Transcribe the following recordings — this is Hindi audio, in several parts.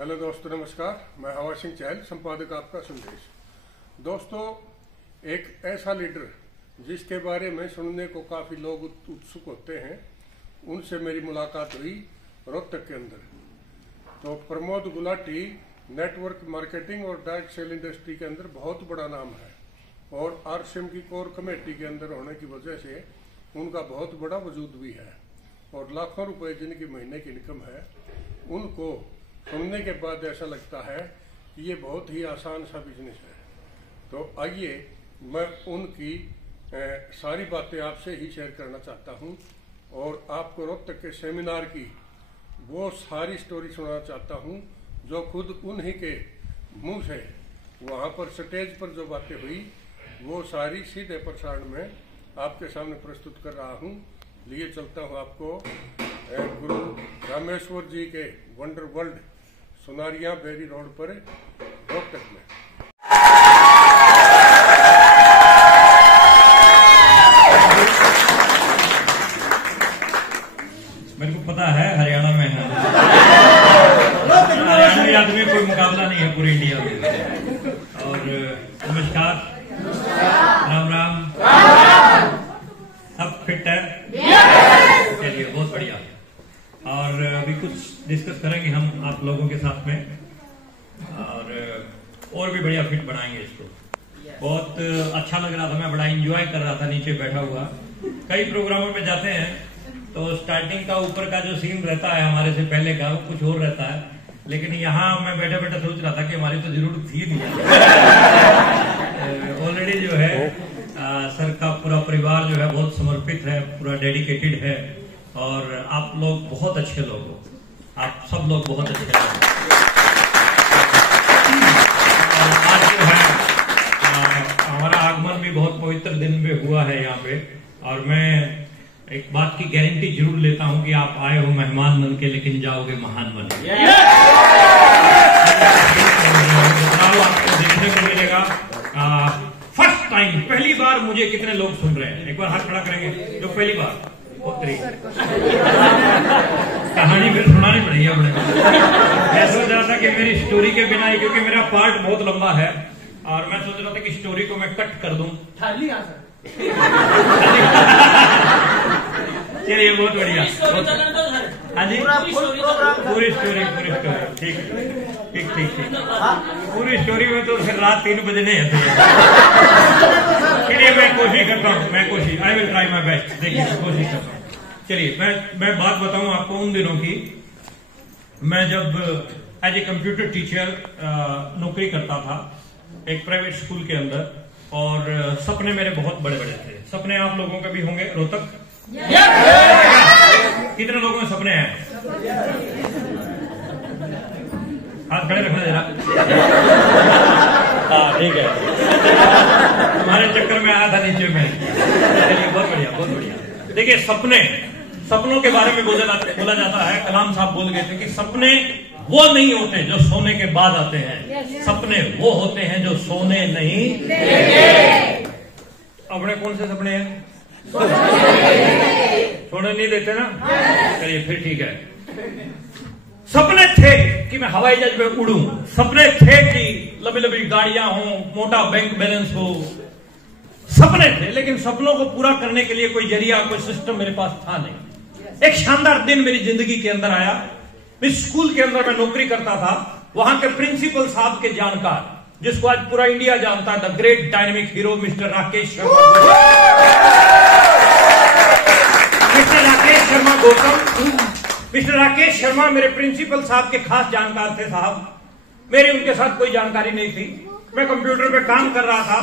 हेलो दोस्तों, नमस्कार। मैं हवा सिंह चहल, संपादक आपका संदेश। दोस्तों, एक ऐसा लीडर जिसके बारे में सुनने को काफ़ी लोग उत्सुक होते हैं, उनसे मेरी मुलाकात हुई रोहतक के अंदर। तो प्रमोद गुलाटी नेटवर्क मार्केटिंग और डायरेक्ट सेल इंडस्ट्री के अंदर बहुत बड़ा नाम है और आरसीएम की कोर कमेटी के अंदर होने की वजह से उनका बहुत बड़ा वजूद भी है और लाखों रुपए जिनकी महीने की इनकम है, उनको सुनने के बाद ऐसा लगता है कि ये बहुत ही आसान सा बिजनेस है। तो आइए मैं उनकी सारी बातें आपसे ही शेयर करना चाहता हूं और आपको रोहतक के सेमिनार की वो सारी स्टोरी सुनाना चाहता हूं जो खुद उन्हीं के मुंह से वहां पर स्टेज पर जो बातें हुई वो सारी सीधे प्रसारण में आपके सामने प्रस्तुत कर रहा हूं। लिए चलता हूं आपको गुरु रामेश्वर जी के wonder world Sunaria Beri road पर रोहतक में। मेरे को पता है हरियाणा में है, हरियाणवी आदमी कोई मुकाबला नहीं है पूरी इंडिया में। और नमस्कार, राम राम, सब फिट है? चलिए, बहुत बढ़िया। और अभी कुछ डिस्कस करेंगे हम आप लोगों के साथ में और भी बढ़िया फिट बनाएंगे इसको। बहुत अच्छा लग रहा था, मैं बड़ा एंजॉय कर रहा था नीचे बैठा हुआ। कई प्रोग्रामों में जाते हैं तो स्टार्टिंग का ऊपर का जो सीन रहता है हमारे से पहले का, वो कुछ और रहता है, लेकिन यहाँ मैं बैठे बैठे सोच रहा था कि हमारी तो जरूरत थी नहीं। ऑलरेडी जो है सर का पूरा परिवार जो है बहुत समर्पित है, पूरा डेडिकेटेड है और आप लोग बहुत अच्छे लोग हो, आप सब लोग बहुत अच्छे लोग हो। आज जो है हमारा आगमन भी बहुत पवित्र दिन में हुआ है यहाँ पे, और मैं एक बात की गारंटी जरूर लेता हूँ कि आप आए हो मेहमान बन के, लेकिन जाओगे महान बन के। आपको देखने को मिलेगा फर्स्ट टाइम, पहली बार मुझे कितने लोग सुन रहे हैं, एक बार हाथ खड़ा करेंगे जो पहली बार। कहानी फिर सुनानी पड़ेगी अपने। मैं सोच रहा था कि मेरी स्टोरी के बिना ही, क्योंकि मेरा पार्ट बहुत लंबा है और मैं सोच रहा था कि स्टोरी को मैं कट कर दूं। चलिए, बहुत बढ़िया। हाँ जी, पूरी स्टोरी ठीक ठीक ठीक ठीक। पूरी स्टोरी में तो फिर रात 3 बजे नहीं आती है। चलिए, मैं कोशिश करता हूँ, I will try my best. देखिए, कोशिश करता हूँ। चलिए, मैं बात बताऊं आपको उन दिनों की। मैं जब एज ए कंप्यूटर टीचर नौकरी करता था एक प्राइवेट स्कूल के अंदर, और सपने मेरे बहुत बड़े बड़े थे। सपने आप लोगों के भी होंगे रोहतक। कितने लोगों में सपने हैं? हाथ खड़े रखना जरा। हाँ, ठीक है। तुम्हारे चक्कर में आया था नीचे में। चलिए, बहुत बढ़िया, बहुत बढ़िया। देखिए, सपनों के बारे में बोला जाता है। कलाम साहब बोल गए थे कि सपने वो नहीं होते जो सोने के बाद आते हैं, सपने वो होते हैं जो सोने नहीं देते। अपने कौन से सपने हैं? सोने नहीं देते ना? चलिए, फिर ठीक है। सपने थे कि मैं हवाई जहाज में उड़ूं, सपने थे कि लंबी लंबी गाड़ियां हो, मोटा बैंक बैलेंस हो, सपने थे। लेकिन सपनों को पूरा करने के लिए कोई जरिया, कोई सिस्टम मेरे पास था नहीं। एक शानदार दिन मेरी जिंदगी के अंदर आया। इस स्कूल के अंदर मैं नौकरी करता था। वहां के प्रिंसिपल साहब के जानकार, जिसको आज पूरा इंडिया जानता है, the great dynamic hero mister Rakesh Sharma. Mister Rakesh Sharma मेरे प्रिंसिपल साहब के खास जानकार थे साहब। मेरी उनके साथ कोई जानकारी नहीं थी। मैं कंप्यूटर पे काम कर रहा था।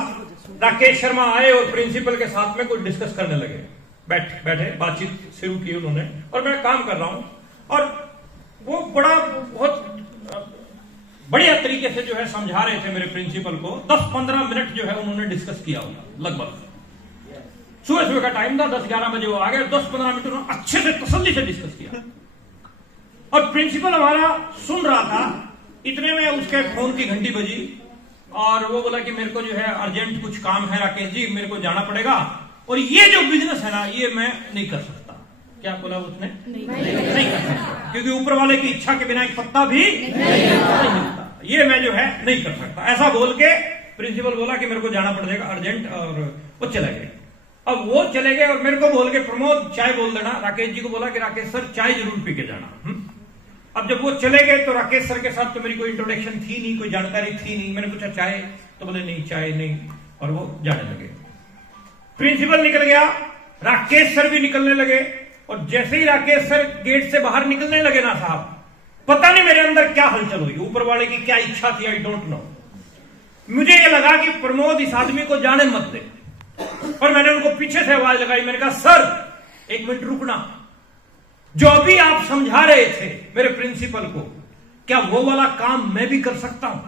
राकेश शर्मा आए और प्रिंसिपल के साथ में कुछ डिस्कस करने लगे। बैठे बातचीत शुरू की उन्होंने, और मैं काम कर रहा हूं, और वो बहुत बढ़िया तरीके से जो है समझा रहे थे मेरे प्रिंसिपल को। 10-15 मिनट जो है उन्होंने डिस्कस किया होगा लगभग। सुबह का टाइम था, 10-11 बजे वो आ गए। 10-15 मिनट उन्होंने अच्छे से तसल्ली से डिस्कस किया और प्रिंसिपल हमारा सुन रहा था। इतने में उसके फोन की घंटी बजी और वो बोला कि मेरे को जो है अर्जेंट कुछ काम है राकेश जी, मेरे को जाना पड़ेगा, और ये जो बिजनेस है ना, ये मैं नहीं कर सकता। क्या बोला उसने? नहीं कर सकता, क्योंकि ऊपर वाले की इच्छा के बिना एक पत्ता भी नहीं मिलता। ये मैं जो है नहीं कर सकता। ऐसा बोल के प्रिंसिपल बोला कि मेरे को जाना पड़ेगा अर्जेंट, और वो चले गए। अब वो चले गए और मेरे को बोल के प्रमोद चाय बोल देना। राकेश जी को बोला कि राकेश सर चाय जरूर पी के जाना। अब जब वो चले गए तो राकेश सर के साथ तो मेरी कोई इंट्रोडक्शन थी नहीं, कोई जानकारी थी नहीं। मैंने पूछा चाय, तो बोले नहीं चाय नहीं, और वो जाने लगे। प्रिंसिपल निकल गया, राकेश सर भी निकलने लगे, और जैसे ही राकेश सर गेट से बाहर निकलने लगे ना साहब, पता नहीं मेरे अंदर क्या हलचल हुई, ऊपर वाले की क्या इच्छा थी, आई डोंट नो। मुझे ये लगा कि प्रमोद इस आदमी को जाने मत दे, और मैंने उनको पीछे से आवाज लगाई। मैंने कहा सर एक मिनट रुकना, जो अभी आप समझा रहे थे मेरे प्रिंसिपल को, क्या वो वाला काम मैं भी कर सकता हूं?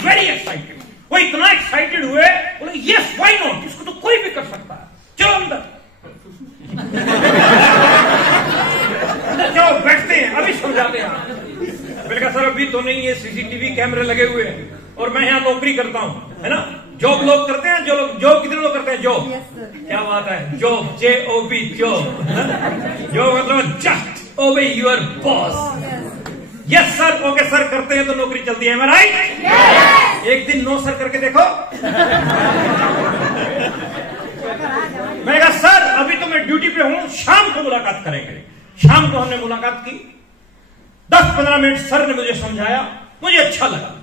Very excited. वो इतना एक्साइटेड हुए, बोले यस व्हाई नॉट, इसको तो कोई भी कर सकता है, चलो अंदर। चलो बैठते हैं, अभी समझाते हैं। मैंने कहा सर अभी तो नहीं, ये सीसीटीवी कैमरे लगे हुए हैं, और मैं यहाँ नौकरी करता हूँ, है ना। जॉब लोग करते हैं, जो लोग जॉब कितने लोग करते हैं जॉब? क्या बात है, जॉब JOB जॉब। जॉब मतलब जस्ट ओबे your boss. Yes sir, okay sir करते हैं तो नौकरी चलती है, राइट? एक दिन नो सर करके देखो। मैं कहा सर अभी तो मैं ड्यूटी पे हूं, शाम को मुलाकात करेंगे। शाम को हमने मुलाकात की, 10-15 मिनट सर ने मुझे समझाया, मुझे अच्छा लगा।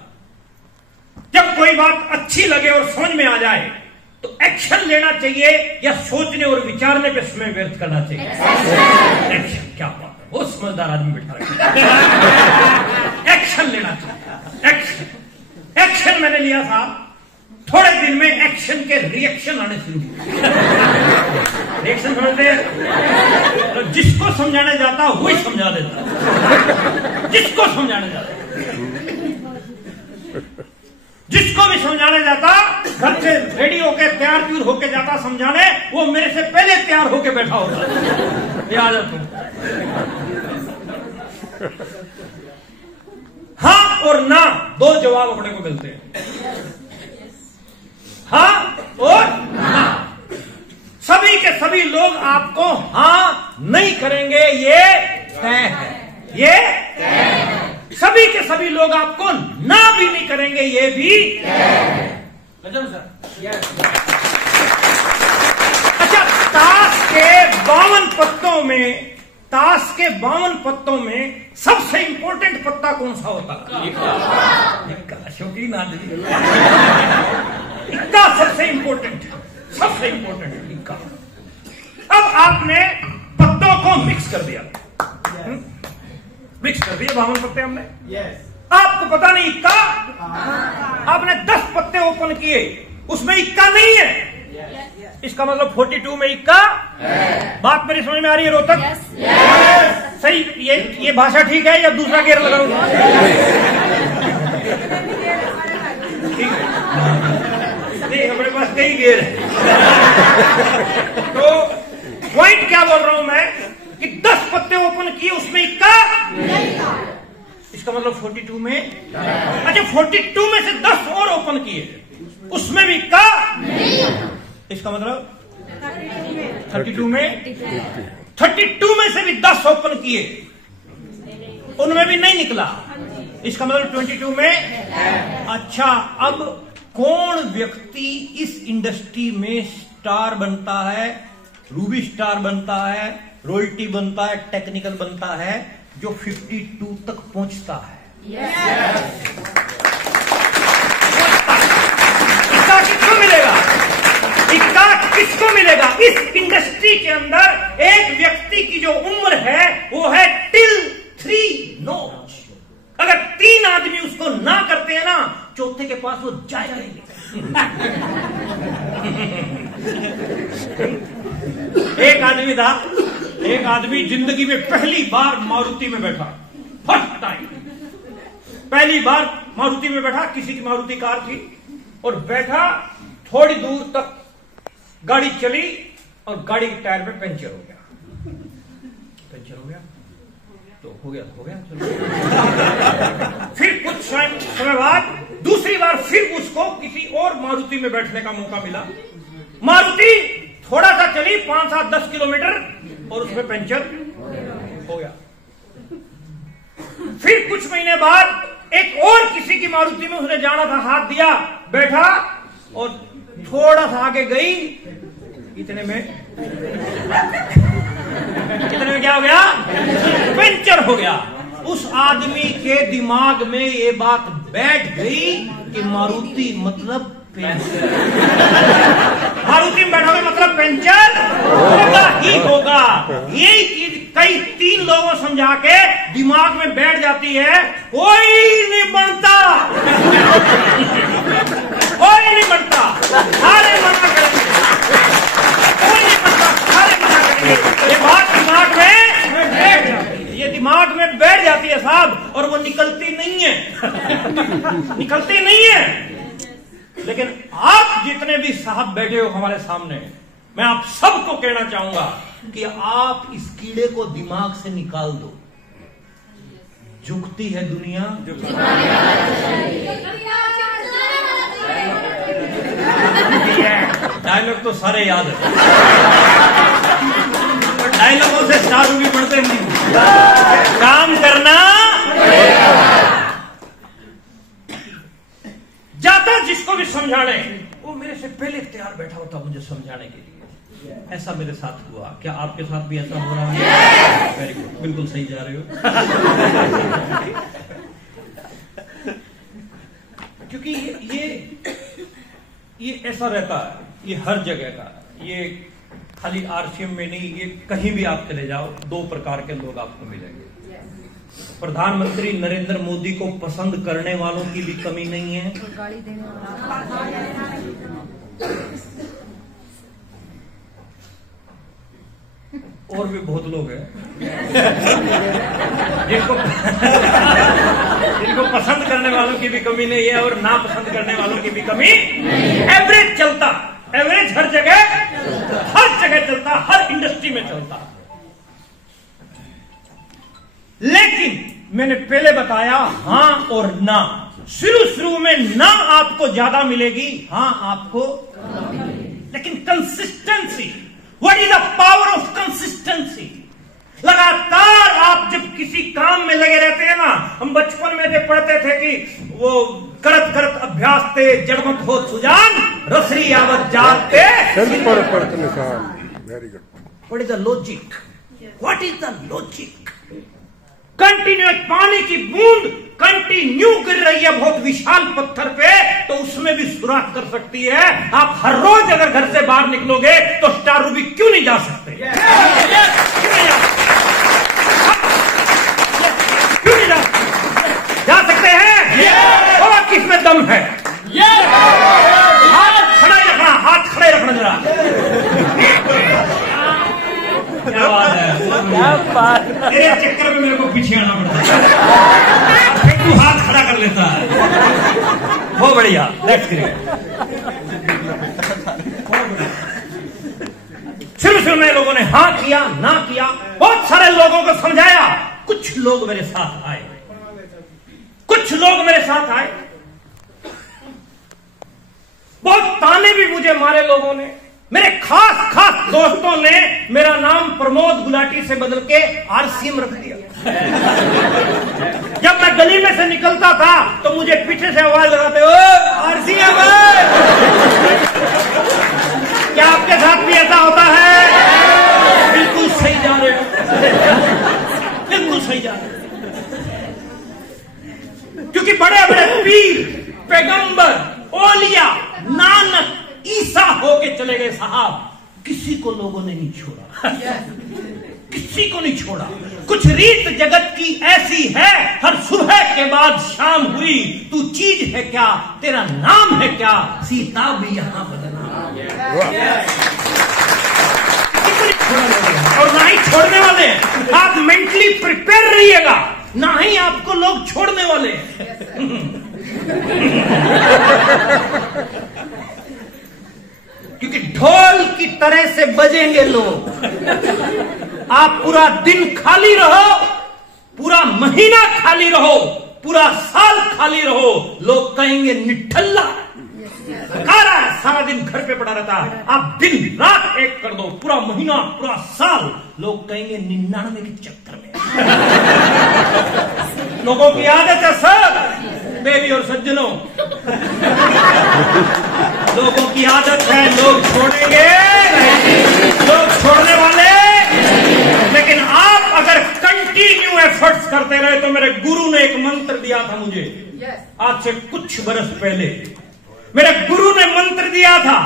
जब कोई बात अच्छी लगे और समझ में आ जाए तो एक्शन लेना चाहिए, या सोचने और विचारने पे समय व्यर्थ करना चाहिए? एक्शन। क्या बात है, वो समझदार आदमी बैठा रहे। एक्शन लेना चाहिए, एक्शन। एक्शन मैंने लिया था, थोड़े दिन में एक्शन के रिएक्शन आने शुरू हुए। रिएक्शन समझते हैं? तो जिसको समझाने जाता वही समझा देता, जिसको समझाने जाता। जिसको भी समझाने जाता, घर से रेडी होके तैयार होके जाता समझाने, वो मेरे से पहले तैयार होके बैठा होता। ये आदत है। हाँ और ना, दो जवाब अपने को मिलते हैं, हाँ और ना। सभी के सभी लोग आपको हाँ नहीं करेंगे, ये तय है, ये तय है। सभी के सभी लोग आपको ना भी नहीं करेंगे, ये भी अच्छा। ताश के 52 पत्तों में, ताश के 52 पत्तों में सबसे इंपॉर्टेंट पत्ता कौन सा होता है? इक्का। शौकीन आदमी, इक्का सबसे इंपॉर्टेंट, सबसे इंपॉर्टेंट इक्का। अब आपने पत्तों को मिक्स कर दिया, मिक्स कर दिए 52 पत्ते हमने। आपको पता नहीं इक्का, आपने 10 पत्ते ओपन किए, उसमें इक्का नहीं है, इसका मतलब 42 में इक्का। बात मेरी समझ में आ रही है रोहतक? सही, ये भाषा ठीक है या दूसरा गेयर लगाऊंगा? ठीक है, नहीं हमारे पास कई गेयर है। तो पॉइंट क्या बोल रहा हूं मैं कि 10 पत्ते ओपन किए, उसमें इक्का नहीं था, इसका मतलब 42 में। अच्छा 42 में से 10 और ओपन किए, उसमें भी इक्का नहीं, इसका मतलब 32 में। 32 में से भी 10 ओपन किए, उनमें भी नहीं निकला, इसका मतलब 22 में। अच्छा अब कौन व्यक्ति इस इंडस्ट्री में स्टार बनता है, रूबी स्टार बनता है, रॉयल्टी बनता है, टेक्निकल बनता है, जो 52 तक पहुंचता है? इक्का किसको मिलेगा? इक्का किसको मिलेगा? इस इंडस्ट्री के अंदर एक व्यक्ति की जो उम्र है वो है टिल 3 नॉच। अगर 3 आदमी उसको ना करते हैं ना, चौथे के पास वो जाएगा नहीं। एक आदमी था, एक आदमी जिंदगी में पहली बार मारुति में बैठा, फर्स्ट टाइम पहली बार मारुति में बैठा, किसी की मारुति कार थी, और बैठा, थोड़ी दूर तक गाड़ी चली और गाड़ी के टायर में पंचर हो गया। पंचर हो गया तो हो गया चलो। फिर कुछ समय बाद दूसरी बार फिर उसको किसी और मारुति में बैठने का मौका मिला। मारुति थोड़ा सा चली 5-7-10 किलोमीटर और उसमें पंचर हो गया। फिर कुछ महीने बाद एक और किसी की मारुति में उसने जाना था, हाथ दिया, बैठा और थोड़ा सा आगे गई, इतने में क्या हो गया? पंचर हो गया। उस आदमी के दिमाग में ये बात बैठ गई कि मारुति मतलब पंचर, मारुति में बैठा हुआ मतलब पंचर होगा ही होगा। यही चीज कई 3 लोगों समझा के दिमाग में बैठ जाती है, कोई नहीं बनता, कोई नहीं बनता, सारे मना करेंगे, कोई नहीं बनता, सारे मना करेंगे। ये बात दिमाग में बैठ जाती है, ये दिमाग में बैठ जाती है साहब, और वो निकलती नहीं है, निकलती नहीं है। लेकिन आप जितने भी साहब बैठे हो हमारे सामने, मैं आप सबको कहना चाहूंगा कि आप इस कीड़े को दिमाग से निकाल दो। झुकती है दुनिया, डायलॉग तो सारे याद है, डायलॉगों से स्टार भी पढ़ते नहीं, काम करना जाता। जिसको भी समझाने, वो मेरे से पहले तैयार बैठा होता मुझे समझाने के लिए। ऐसा मेरे साथ हुआ, क्या आपके साथ भी ऐसा हो रहा है? वेरी गुड, बिल्कुल सही जा रहे हो। क्योंकि ये ऐसा रहता है, ये हर जगह का, ये खाली आरसीएम में नहीं, ये कहीं भी आप चले जाओ, 2 प्रकार के लोग आपको मिलेंगे। प्रधानमंत्री नरेंद्र मोदी को पसंद करने वालों की भी कमी नहीं है, और भी बहुत लोग हैं जिनको पसंद करने वालों की भी कमी नहीं है और ना पसंद करने वालों की भी कमी। एवरेज चलता, एवरेज हर जगह चलता, हर इंडस्ट्री में चलता। लेकिन मैंने पहले बताया हां और ना। शुरू में ना आपको ज्यादा मिलेगी, हां आपको, लेकिन consistency, what is the power of consistency? लगातार आप जब किसी काम में लगे रहते हैं ना, हम बचपन में जब पढ़ते थे कि वो करत करत अभ्यास थे, जड़मत हो सुजान, रसरी आवत जाते। Very good. What is the logic? What is the logic? Continuous पानी की बूंद कंटिन्यू गिर रही है बहुत विशाल पत्थर पे, तो उसमें भी सुराख कर सकती है। आप हर रोज अगर घर से बाहर निकलोगे तो स्टार रूबी क्यों नहीं जा सकते? क्यों नहीं जा सकते हैं? और किसमें दम है? हाथ खड़े रखना, हाथ खड़े रखना जरा। क्या बात है, क्या बात। तेरे चक्कर में मेरे को पीछे आना पड़ता है, तू हाथ खड़ा कर लेता है। बहुत बढ़िया, लेट्स ग्रेट। शुरू में लोगों ने हाँ किया, ना किया, बहुत सारे लोगों को समझाया। कुछ लोग मेरे साथ आए, कुछ लोग मेरे साथ आए, बहुत ताने भी मुझे मारे लोगों ने। मेरे खास दोस्तों ने मेरा नाम प्रमोद गुलाटी से बदल के आरसीएम रख दिया। जब मैं गली में से निकलता था तो मुझे पीछे से आवाज लगाते, ओ आरसीएम है। क्या आपके साथ भी ऐसा होता है? बिल्कुल सही जा रहे हो, बिल्कुल सही जा रहे हो। क्योंकि बड़े बड़े पीर, पैगंबर, ओलिया, नानक, ईसा होके चले गए साहब, किसी को लोगों ने नहीं छोड़ा, किसी को नहीं छोड़ा। कुछ रीत जगत की ऐसी है, हर सुबह के बाद शाम हुई, तू चीज है क्या, तेरा नाम है क्या, सीता भी यहां बदला। और ना ही छोड़ने वाले, आप मेंटली प्रिपेयर रहिएगा, ना ही आपको लोग छोड़ने वाले। क्योंकि ढोल की तरह से बजेंगे लोग। आप पूरा दिन खाली रहो, पूरा महीना खाली रहो, पूरा साल खाली रहो, लोग कहेंगे निठल्ला खा रहा है, सारा दिन घर पे पड़ा रहता है। आप दिन रात एक कर दो, पूरा महीना पूरा साल, लोग कहेंगे 99 के चक्कर में। लोगों की आदत है सर, देवी और सज्जनों, लोगों की आदत है, लोग छोड़ेंगे, लोग छोड़ने वाले। लेकिन आप अगर कंटिन्यू एफर्ट्स करते रहे, तो मेरे गुरु ने एक मंत्र दिया था मुझे आज से कुछ बरस पहले। मेरे गुरु ने मंत्र दिया था,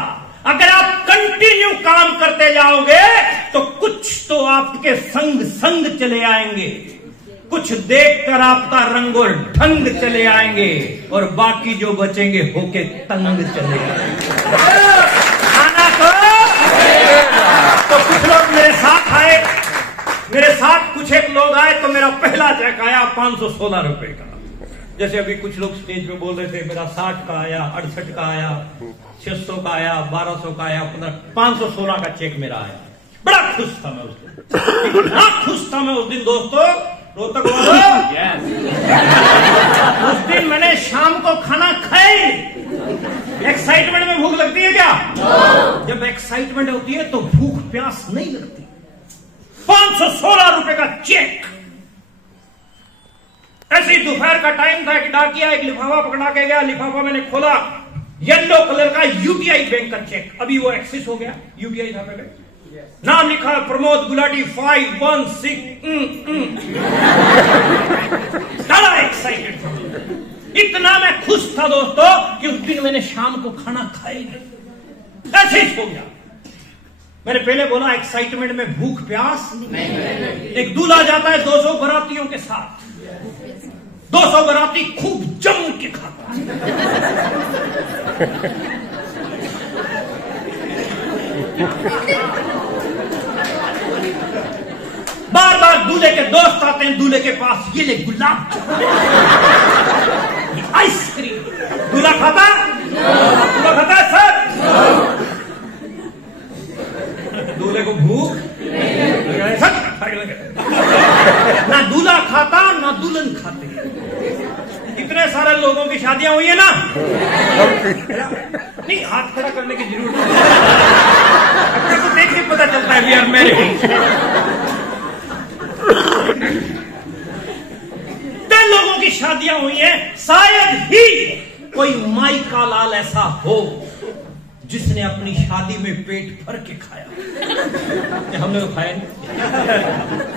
अगर आप कंटिन्यू काम करते जाओगे तो कुछ तो आपके संग संग चले आएंगे, कुछ देखकर आपका रंग और ढंग चले आएंगे, और बाकी जो बचेंगे होके तंग चले आएंगे। आना तो कुछ लोग मेरे साथ आए, मेरे साथ कुछ एक लोग आए, तो मेरा पहला चेक आया 516 रुपए का। जैसे अभी कुछ लोग स्टेज पे बोल रहे थे, मेरा 60 का आया, 68 का आया, 600 का आया, 1200 का आया, 516 का चेक मेरा आया। बड़ा खुश था मैं उस दिन, इतना खुश था मैं उस दिन दोस्तों, रोहतक उस दिन मैंने शाम को खाना खाया। एक्साइटमेंट में भूख लगती है क्या? जब एक्साइटमेंट होती है तो भूख प्यास नहीं लगती। 516 रुपए का चेक। ऐसे ही दोपहर का टाइम था, एक डाकिया एक लिफाफा पकड़ा के गया, लिफाफा मैंने खोला, येलो कलर का यूटीआई बैंक का चेक, अभी वो एक्सिस हो गया, यूटीआई था पहले, नाम लिखा प्रमोद गुलाटी 516। बड़ा एक्साइटेड था, इतना मैं खुश था दोस्तों कि उस दिन मैंने शाम को खाना खाया नहीं, ऐसे ही हो गया। मैंने पहले बोला एक्साइटमेंट में भूख प्यास नहीं। एक दूल्हा जाता है 200 बारातियों के साथ, 200 बाराती खूब जम के खाता है। बार बार दूल्हे के दोस्त आते हैं दूल्हे के पास, ये ले गुलाब जामुन, ये आइसक्रीम। दूल्हा खाता? दूल्हा खाता है सर? दूल्हे को भूख ना दूल्हा खाता ना दुल्हन खाते। इतने सारे लोगों की शादियां हुई है ना, नहीं हाथ खड़ा करने की जरूरत नहीं, अपने को देख के पता चलता है वी आर मैरिड। लोगों की शादियां हुई हैं, शायद ही कोई माई का लाल ऐसा हो जिसने अपनी शादी में पेट भर के खाया। हमने तो खाया नहीं,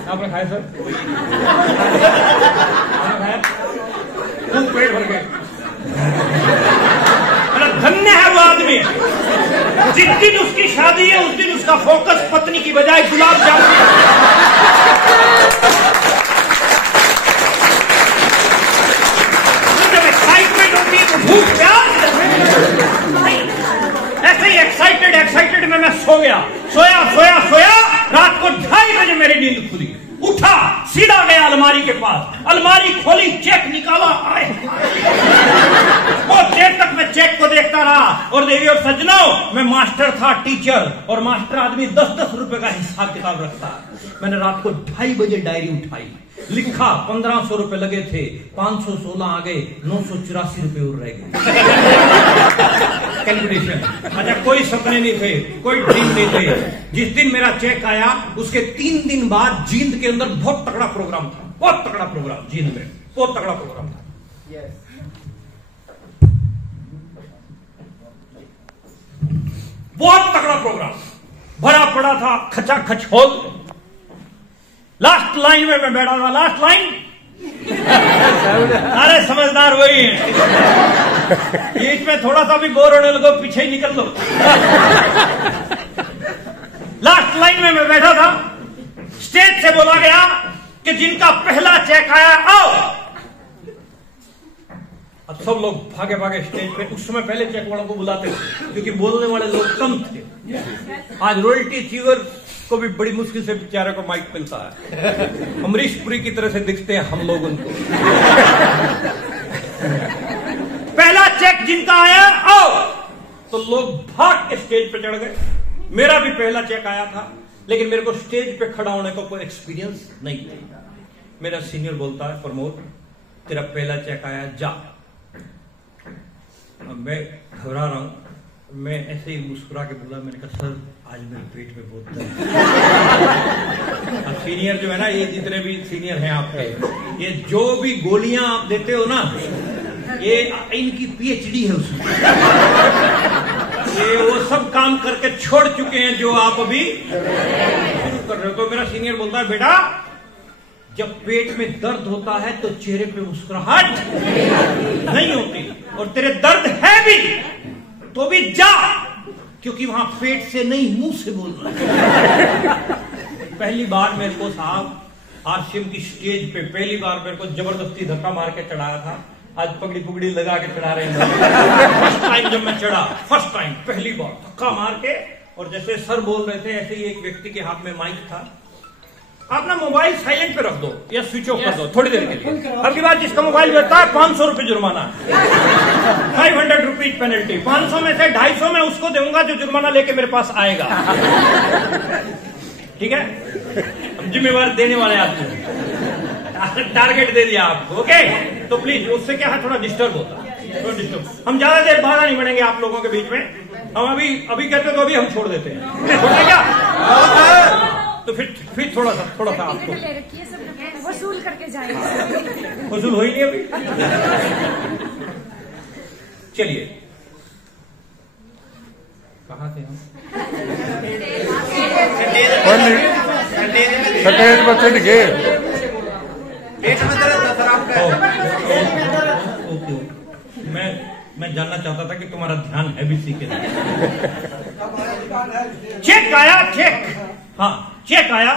आपने खाया सर? खाया खूब पेट भर के। धन्य है वो आदमी, जिस दिन उसकी शादी है उस दिन उसका फोकस पत्नी की बजाय गुलाब जामुन। जब एक्साइटमेंट होती है तो भूख प्यास, ऐसे ही एक्साइटेड में मैं सो गया, सोया। रात को 2:30 बजे मेरी नींद खुली, उठा सीधा गया अलमारी के पास, अलमारी खोली, चेक निकाला, आए बहुत देर तक मैं चेक को देखता रहा। और देवी और सज्जनों, मैं मास्टर था, टीचर, और मास्टर आदमी 10-10 रुपए का हिसाब किताब रखता। मैंने रात को 2:30 बजे डायरी उठाई, लिखा 1500 रुपए लगे थे, 516 आ गए, 984 रुपए और रह गए। कैलकुलेशन। अच्छा, कोई सपने नहीं थे, कोई ड्रीम नहीं थे। जिस दिन मेरा चेक आया उसके 3 दिन बाद जींद के अंदर बहुत तगड़ा प्रोग्राम था, बहुत तगड़ा प्रोग्राम, जींद में बहुत तगड़ा प्रोग्राम था। बहुत तगड़ा प्रोग्राम, भरा पड़ा था, खचाखच हॉल। लास्ट लाइन में मैं बैठा था, लास्ट लाइन। अरे समझदार वही है, बीच में थोड़ा सा भी बोर होने लगो पीछे ही निकल लो। लास्ट लाइन में मैं बैठा था, स्टेज से बोला गया कि जिनका पहला चेक आया आओ। अब सब लोग भागे भागे स्टेज पे। उस समय पहले चेक वालों को बुलाते थे क्योंकि बोलने वाले लोग कम थे। आज रॉयल्टी अचीवर को भी बड़ी मुश्किल से बेचारे को माइक मिलता है। अमरीश पुरी की तरह से दिखते हैं हम लोग उनको। पहला चेक जिनका आया आओ, तो लोग भाग के स्टेज पे चढ़ गए। मेरा भी पहला चेक आया था, लेकिन मेरे को स्टेज पे खड़ा होने का कोई एक्सपीरियंस नहीं था। मेरा सीनियर बोलता है, प्रमोद तेरा पहला चेक आया, जा। अब मैं घबरा रहा हूं, मैं ऐसे ही मुस्कुरा के बोला, मैंने कहा सर आज मेरे पेट में बहुत दर्द। अब सीनियर जो है ना, ये जितने भी सीनियर हैं आपके, ये जो भी गोलियां आप देते हो ना, ये इनकी पीएचडी है उसमें। ये वो सब काम करके छोड़ चुके हैं जो आप अभी शुरू कर रहे हो। तो मेरा सीनियर बोलता है, बेटा जब पेट में दर्द होता है तो चेहरे पे मुस्कुराहट नहीं होती, और तेरे दर्द है भी तो भी जा, क्योंकि वहां पेट से नहीं मुंह से बोलना। पहली बार मेरे को साहब आरसीएम की स्टेज पे पहली बार मेरे को जबरदस्ती धक्का मार के चढ़ाया था। आज पगड़ी पुगड़ी लगा के चढ़ा रहे हैं। फर्स्ट टाइम जब मैं चढ़ा, फर्स्ट टाइम पहली बार धक्का मार के, और जैसे सर बोल रहे थे ऐसे ही एक व्यक्ति के हाथ में माइक था। आप ना मोबाइल साइलेंट पे रख दो या स्विच ऑफ कर दो थोड़ी देर के लिए। अब की बात जिसका मोबाइल बजता है 500 रुपए जुर्माना, 500 रुपीज पेनल्टी। 500 में से 250 मैं उसको दूंगा जो जुर्माना लेके मेरे पास आएगा। ठीक है, जिम्मेवार देने वाले आदमी, टारगेट दे दिया आपको। ओके, तो प्लीज उससे क्या है, थोड़ा डिस्टर्ब होता है, थोड़ा डिस्टर्ब। हम ज्यादा देर बाधा नहीं बढ़ेंगे आप लोगों के बीच में। हम अभी कहते तो अभी हम छोड़ देते हैं, क्या? तो फिर थोड़ा सा आपको वसूल करके जाएंगे। वसूल हो ही नहीं अभी। चलिए, कहाँ थे हम? सटेज बच्चे दिखे। ओके, मैं जानना चाहता था कि तुम्हारा ध्यान है भी सी के लिए। चेक आया, चेक, हाँ चेक आया,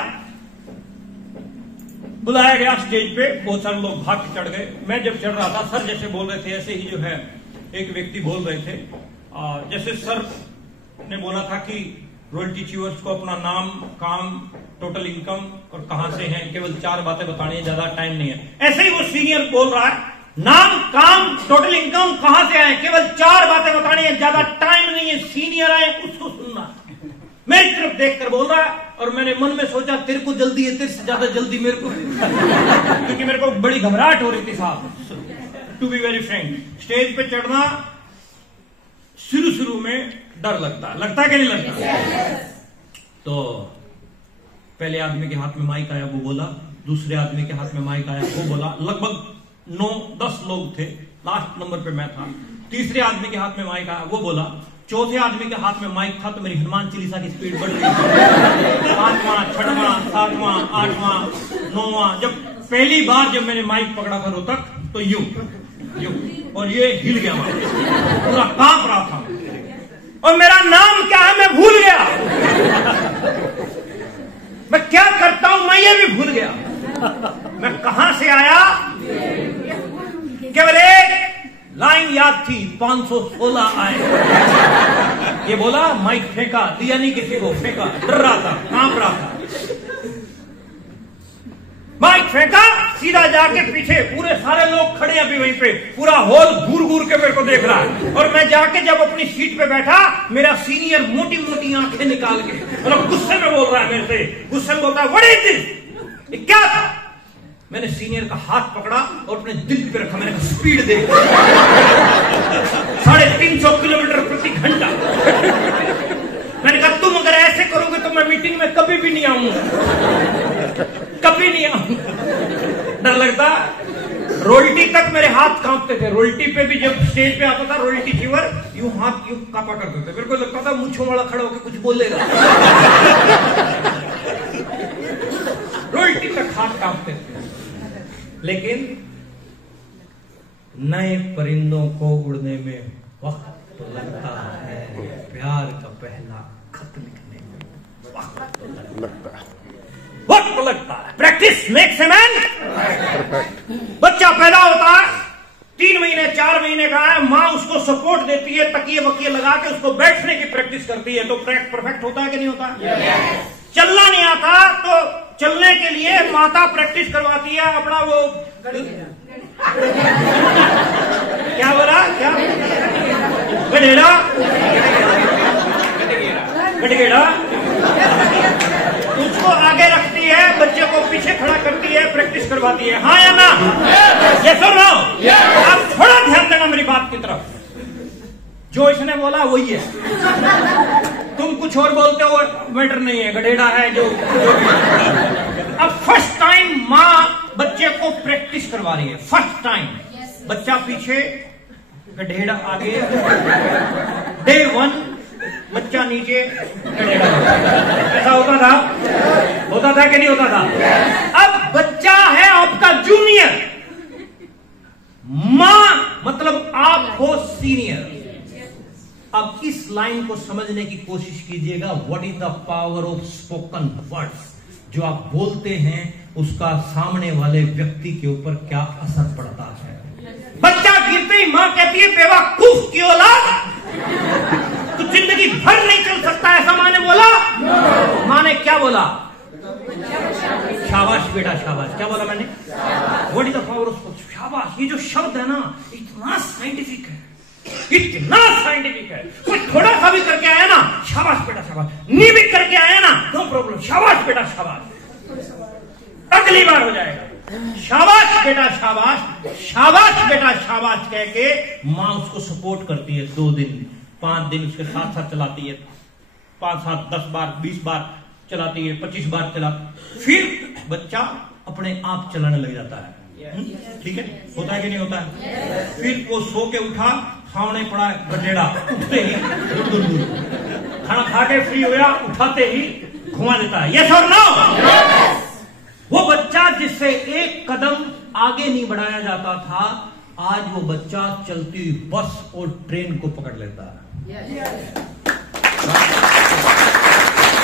बुलाया गया स्टेज पे, बहुत सारे लोग भाग के चढ़ गए। मैं जब चढ़ रहा था, सर जैसे बोल रहे थे ऐसे ही जो है एक व्यक्ति बोल रहे थे। जैसे सर ने बोला था कि रॉयल्टी च्यूअर्स को अपना नाम, काम, टोटल इनकम और कहां से हैं, केवल 4 बातें बतानी है, ज्यादा टाइम नहीं है। ऐसे ही वो सीनियर बोल रहा है, नाम, काम, टोटल इनकम कहां से आए, केवल 4 बातें बतानी है, ज्यादा टाइम नहीं है। सीनियर आए उसको सुनना। मेरी तरफ देखकर बोल रहा है, और मैंने मन में सोचा तेरे को जल्दी है, तेरे से ज्यादा जल्दी मेरे को, क्योंकि मेरे को बड़ी घबराहट हो रही थी साहब। To be very frank, stage पे चढ़ना शुरू में डर लगता है कि नहीं लगता? तो पहले आदमी के हाथ में माइक आया, वो बोला। दूसरे आदमी के हाथ में माइक आया, वो बोला। लगभग 9-10 लोग थे, लास्ट नंबर पे मैं था। तीसरे आदमी के हाथ में माइक आया, वो बोला। चौथे आदमी के हाथ में माइक था, तो मेरी हनुमान चालीसा की स्पीड बढ़ रही थी। 5वां, 6वां, 7वां, 8वां, 9वां। जब पहली बार जब मैंने माइक पकड़ा था रोहतक, तो यूं और ये हिल गया, पूरा कांप रहा था। और मेरा नाम क्या है मैं भूल गया, मैं क्या करता हूं मैं ये भी भूल गया, मैं कहां से आया। केवल एक लाइन याद थी, 516 आए। ये बोला, माइक फेंका, दिया नहीं किसी को, फेंका, डर रहा था, कांप रहा था। माइक फेंका, सीधा जाके पीछे, पूरे सारे लोग खड़े अभी वहीं पे, पूरा हॉल घूर घूर के मेरे को देख रहा है। और मैं जाके जब अपनी सीट पे बैठा, मेरा सीनियर मोटी मोटी आंखें निकाल के, मतलब गुस्से में बोल रहा है मेरे से, गुस्से में बोलता है, व्हाट इज दिस, ये क्या था। मैंने सीनियर का हाथ पकड़ा और अपने दिल पे रखा, मैंने कहा स्पीड देख, 350 किलोमीटर प्रति घंटा। मैंने कहा तुम अगर ऐसे करोगे तो मैं मीटिंग में कभी भी नहीं आऊंगा, कभी नहीं आऊंगा। डर लगता, रॉयल्टी तक मेरे हाथ कांपते थे। रॉयल्टी पे भी जब स्टेज पे आता था रॉयल्टी फीवर, यूं हाथ यूं कांपा करते थे। मेरे को लगता था मूंछों वाला खड़ा होकर कुछ बोलेगा। रॉयल्टी तक हाथ कांपते थे। लेकिन नए परिंदों को उड़ने में वक्त लगता है, प्यार का पहला खत लिखने में वक्त लगता है। Practice makes a man. बच्चा पैदा होता है, 3 महीने 4 महीने का है, माँ उसको सपोर्ट देती है, तकिए वकिए लगा के उसको बैठने की प्रैक्टिस करती है, तो परफेक्ट होता है कि नहीं होता? चलना नहीं आता तो चलने के लिए माता प्रैक्टिस करवाती है, अपना वो क्या बोला, क्या गडेड़ा उसको आगे रखती है, बच्चे को पीछे खड़ा करती है, प्रैक्टिस करवाती है। हाँ या ना? ये सुन रहा हूं, आप थोड़ा ध्यान देना मेरी बात की तरफ। जो इसने बोला वही है, तुम कुछ और बोलते हो मैटर नहीं है, गधेड़ा है जो अब फर्स्ट टाइम माँ बच्चे को प्रैक्टिस करवा रही है। फर्स्ट टाइम बच्चा पीछे, गधेड़ा आगे, डे 1 बच्चा नीचे, गधेड़ा। ऐसा होता था कि नहीं होता था? अब बच्चा है आपका जूनियर, माँ मतलब आप हो सीनियर। अब इस लाइन को समझने की कोशिश कीजिएगा। What is the power of spoken words? जो आप बोलते हैं उसका सामने वाले व्यक्ति के ऊपर क्या असर पड़ता है। बच्चा गिरते ही मां कहती है बेवकूफ की औलाद, तो जिंदगी भर नहीं चल सकता, ऐसा मां ने बोला। मां ने क्या बोला? शाबाश बेटा शाबाश। क्या बोला मैंने? What is the power of शाबाश? ये जो शब्द है ना, इतना साइंटिफिक है, इतना साइंटिफिक है। कोई थोड़ा सा भी करके आया ना, शाबाश बेटा शाबाश। नी भी करके आया ना, नो प्रॉब्लम, शाबाश बेटा शाबाश। अगली बार हो जाएगा, शाबाश बेटा शाबाश, शाबाश बेटा शाबाश कह के मां उसको सपोर्ट करती है। 2 दिन 5 दिन उसके साथ साथ चलाती है, 5 7 10 बार 20 बार चलाती है, 25 बार चलाती, फिर बच्चा अपने आप चलाने लग जाता है। ठीक है, होता है कि नहीं होता है? फिर वो सो के उठा, सामने पड़ा गधेड़ा, उठते ही खाना खा के फ्री होया, उठाते ही घुमा देता है। यस और नो? वो बच्चा जिससे एक कदम आगे नहीं बढ़ाया जाता था, आज वो बच्चा चलती हुई बस और ट्रेन को पकड़ लेता है।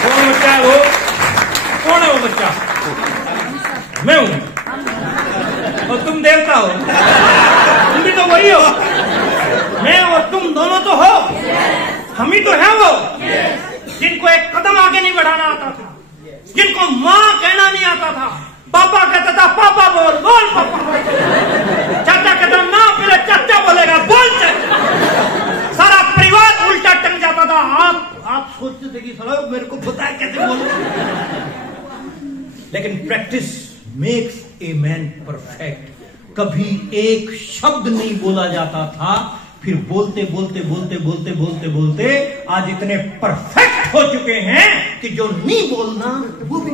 कौन बच्चा है वो? कौन है वो बच्चा? मैं हूं, और तुम देवता हो। तुम भी तो वही हो, मैं और तुम दोनों तो हो। हम ही तो हैं वो जिनको एक कदम आगे नहीं बढ़ाना आता था, जिनको माँ कहना नहीं आता था। पापा कहता था पापा बोल, बोल पापा। चाचा कहता माँ, पहले चाचा बोलेगा, बोल चाचा। सारा परिवार उल्टा टंग जाता था। आप सोचते थे कि साला मेरे को पता है कैसे बोलूं। लेकिन practice makes a man perfect. कभी एक शब्द नहीं बोला जाता था, फिर बोलते बोलते बोलते बोलते बोलते बोलते आज इतने परफेक्ट हो चुके हैं कि जो नहीं बोलना वो भी।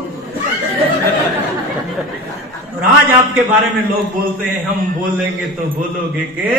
और आज आपके बारे में लोग बोलते हैं हम बोलेंगे तो बोलोगे के